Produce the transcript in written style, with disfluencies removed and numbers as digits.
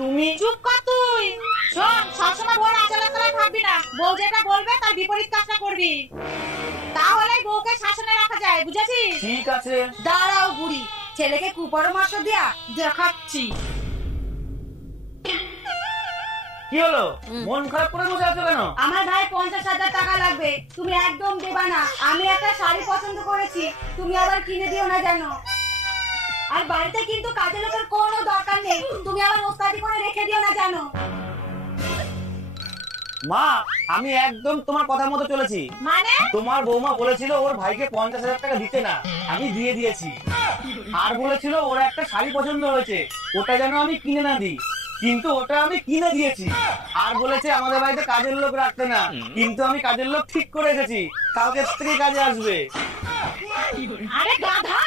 তুমি চুপ কর তুই। শোন, সবসময় বউর আঁচলের তলায় থাকবি না। বউ যেটা বলবে তার বিপরীত কাজটা করবি, তাহলে বউকে শাসনে রাখা যায়, বুঝেছিস? ঠিক আছে। দাঁড়াও বুড়ি, ছেলেকে কুপরামর্শ দিয়া দেখাচ্ছি। কি হলো, মন খারাপ করে বসে আছো কেন? আমার ভাই 50,000 টাকা লাগবে, তুমি একদম দেবা না। আমি একটা শাড়ি পছন্দ করেছি, তুমি আবার কিনে দিও না জানো। আর বাড়িতে কিন্তু কাজের লোকের কোনো দরকার নেই, তুমি আবার ওস্তাদি করে রেখে দিও না জানো। মা, আমি একদম তোমার কথা মতো চলেছি। মানে? তোমার বৌমা বলেছিল ওর ভাইকে 50,000 টাকা দিতে না, আমি দিয়ে দিয়েছি। আর বলেছিল ওর একটা শাড়ি পছন্দ হয়েছে, ওটা যেন আমি কিনে না দিই, কিন্তু ওটা আমি কিনে দিয়েছি। আর বলেছে আমাদের বাড়িতে কাজের লোক রাখতে না, কিন্তু আমি কাজের লোক ঠিক করে এসেছি, কালকে থেকে কাজে আসবে। আরে গাধা,